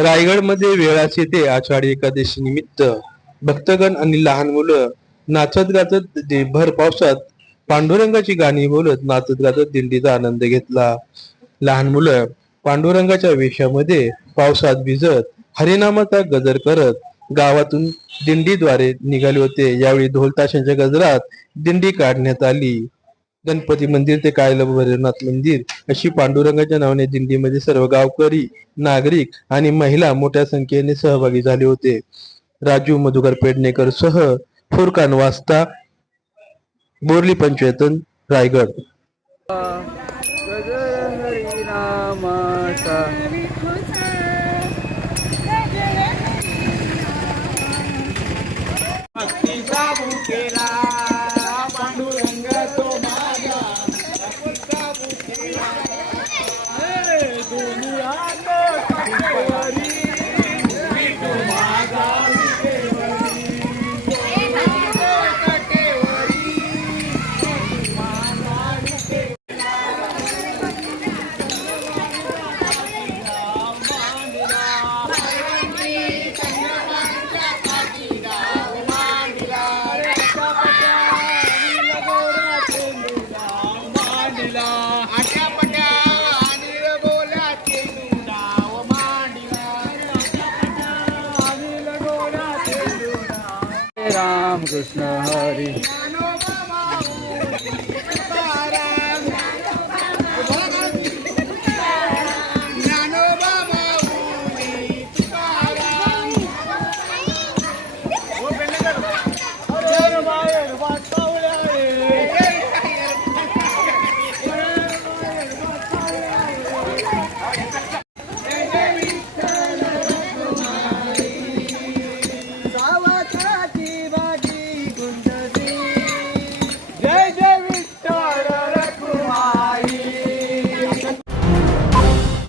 रायगडमध्ये वेळास येते. आषाढी एकादशी निमित्त भक्तगण आणि लहान मुलं नाचत गाचत भर पावसात पांडुरंगाची गाणी बोलत नाचत गाचत दिंडीचा आनंद घेतला. लहान मुलं पांडुरंगाच्या वेशामध्ये पावसात भिजत हरिनामाचा गजर करत गावातून दिंडीद्वारे निघाले होते. यावेळी ढोलताशांच्या गजरात दिंडी काढण्यात आली. गणपती मंदिर ते कायलब भैरवनाथ मंदिर अशी पांडुरंगाच्या नावाने दिंडीमध्ये सर्व गावकरी नागरिक आणि महिला मोठ्या संख्येने सहभागी झाले होते. राजू मधुकर पेडणेकर सह फुरकान वास्ता Borli पंचवेतन Raigad. Rama Ram Krishna Hari Nano